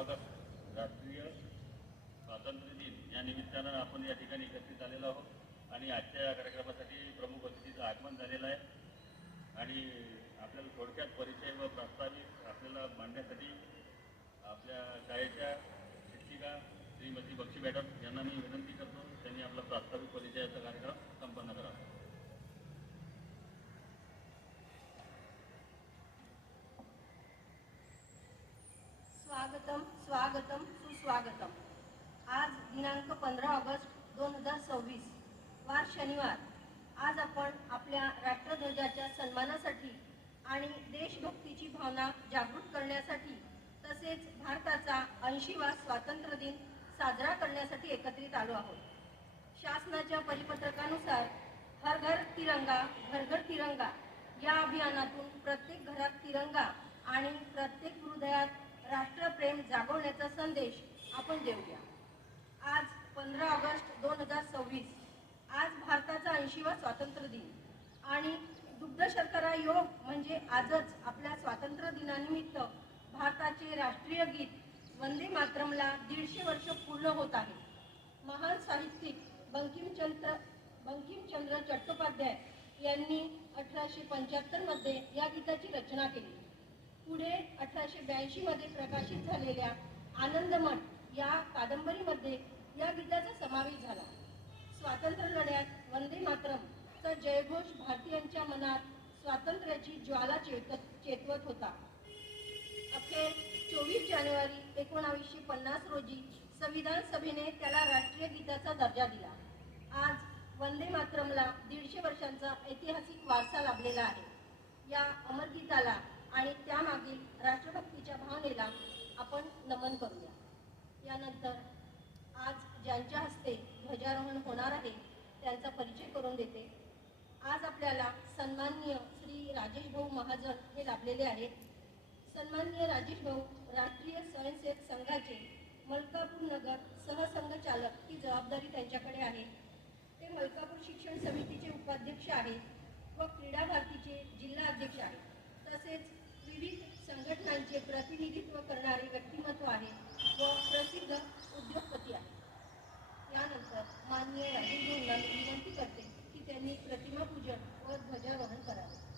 August राष्ट्रीय स्वातंत्र्य दिन या निमित्तानं आपण या ठिकाणी एकत्रित आलेलो आहोत आणि आजच्या या कार्यक्रमासाठी प्रमुख अतिथीचं आगमन झालेलं आहे आणि आपल्याला थोडक्यात परिचय व प्रास्ताविक आपल्याला मांडण्यासाठी आपल्या शाळेच्या शिक्षिका श्रीमती बक्षी मॅडम यांना मी विनंती करतो त्यांनी आपला प्रास्ताविक परिचयाचा कार्यक्रम संपन्न करावा. स्वागतम स्वागतम सुस्वागतम. आज दिनांक 15 ऑगस्ट 2026 वार शनिवार. आज आपण आपल्या राष्ट्रध्वजाच्या सन्मानासाठी आणि देशभक्तीची भावना जागृत करण्यासाठी तसेच भारताचा 80वा स्वातंत्र्य दिन साजरा करण्यासाठी एकत्रित आलो आहोत. शासनाच्या परिपत्रकानुसार हर घर तिरंगा घर घर तिरंगा या अभियानातून प्रत्येक घरात तिरंगा आणि प्रत्येक हृदयात राष्ट्रप्रेम जागवण्याचा संदेश आपण देऊया. आज 15 ऑगस्ट 2026 आज भारताचा 80वा स्वातंत्र्य दिन आणि दुग्ध शर्करा योग म्हणजे आजच आपल्या स्वातंत्र्य दिनानिमित्त भारताचे राष्ट्रीय गीत वंदे मातरमला 150 वर्ष पूर्ण होत आहे. महान साहित्यिक बंकिमचंद्र चट्टोपाध्याय यांनी 1875 मध्ये या गीताची रचना केली. पुढे 1882 मध्ये प्रकाशित झालेल्या आनंदमठ या कादंबरीमध्ये या गीताचा समावेश झाला. स्वातंत्र्य लढ्यात वंदे मातरमचा जयघोष भारतीयांच्या मनात स्वातंत्र्याची ज्वाला चेतवत होता. अखेर 24 जानेवारी 1950 रोजी संविधान सभेने त्याला राष्ट्रीय गीताचा दर्जा दिला. आज वंदे मातरमला 150 वर्षांचा ऐतिहासिक वारसा लाभलेला आहे. या अमर गीताला आणि त्यामागील राष्ट्रभक्तीच्या भावनेला आपण नमन करूया. यानंतर आज ज्यांच्या हस्ते ध्वजारोहण होणार आहे त्यांचा परिचय करून देते. आज आपल्याला सन्माननीय श्री राजेश भाऊ महाजन हे लाभलेले आहेत. सन्माननीय राजेश भाऊ राष्ट्रीय स्वयंसेवक संघाचे मलकापूर नगर सहसंघचालक ही जबाबदारी त्यांच्याकडे आहे. ते मलकापूर शिक्षण समितीचे उपाध्यक्ष आहेत व क्रीडा भारतीचे जिल्हा अध्यक्ष आहेत. तसेच विविध संघटनांचे प्रतिनिधित्व करणारे व्यक्तिमत्व आहे व प्रसिद्ध उद्योगपती आहे. यानंतर माननीय राजेश भाऊंना विनंती करते की त्यांनी प्रतिमा पूजन व ध्वजारोहण करावे.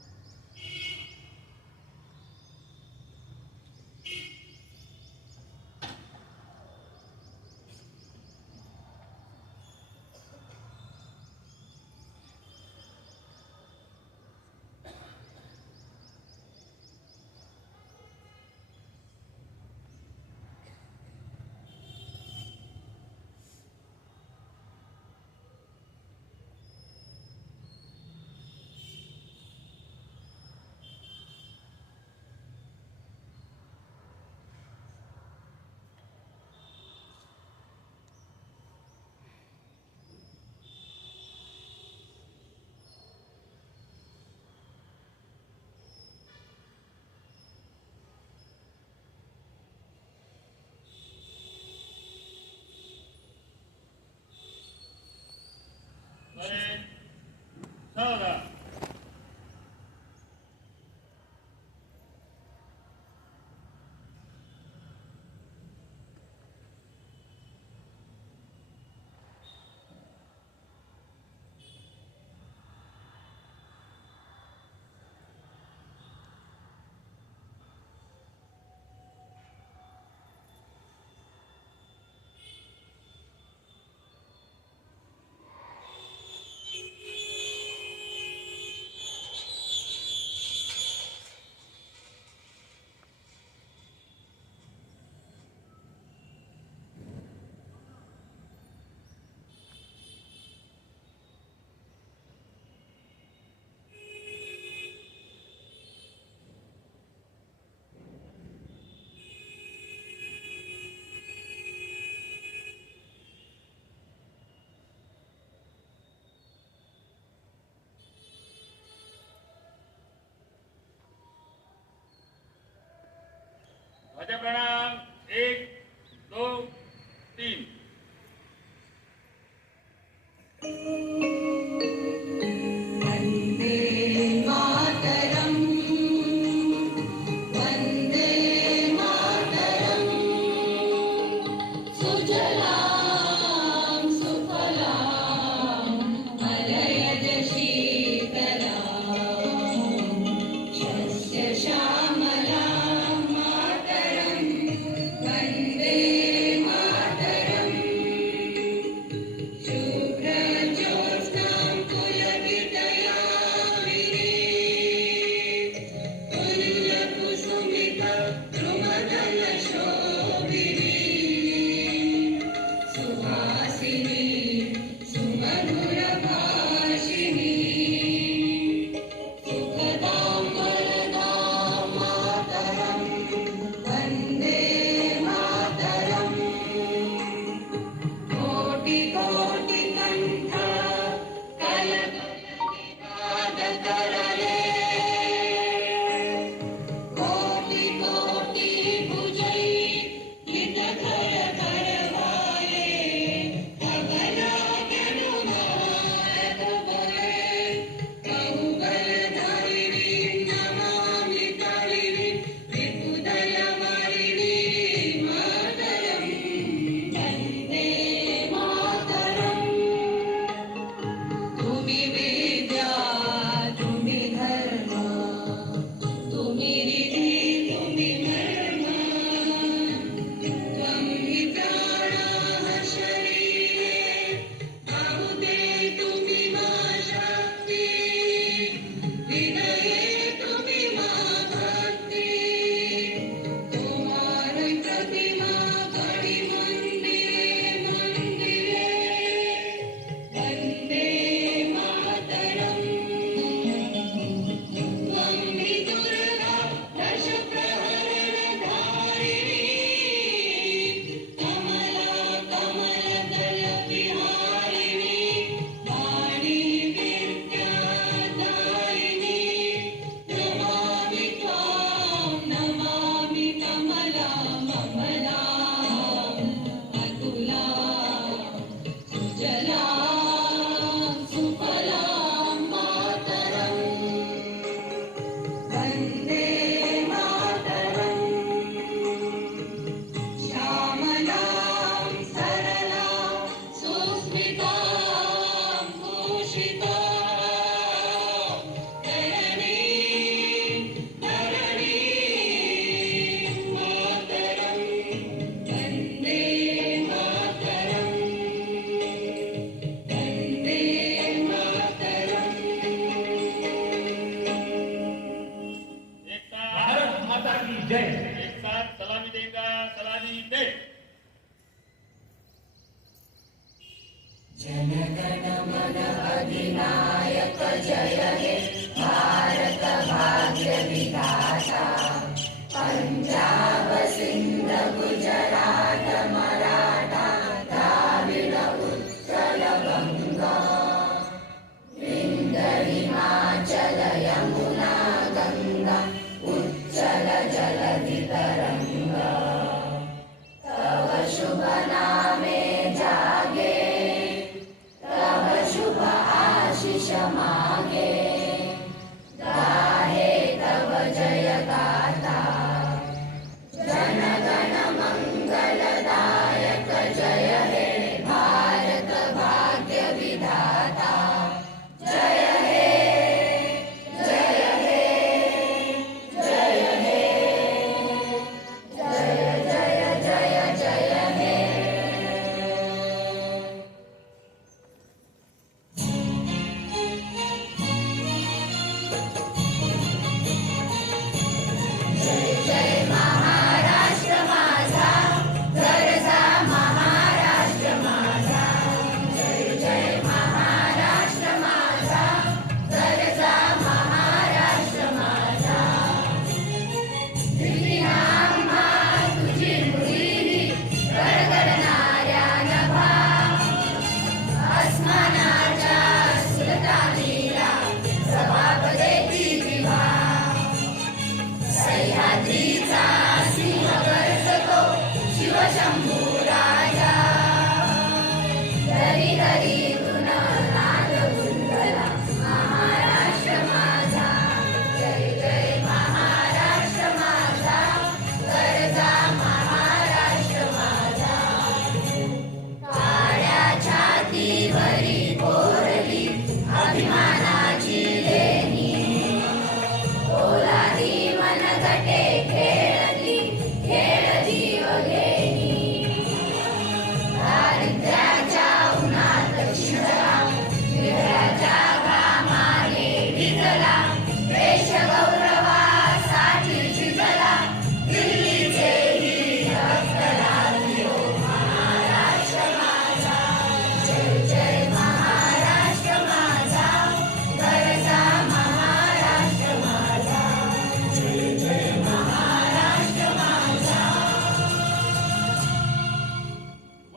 वंदे.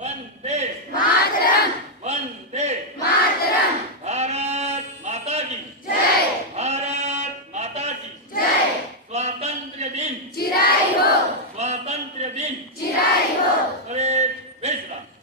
वंदे वंदे भारत माता की जय. भारत माता की जय. स्वातंत्र्य दिन चिराई हो. स्वातंत्र्य दिन चिराई हो. परेड बेशरा.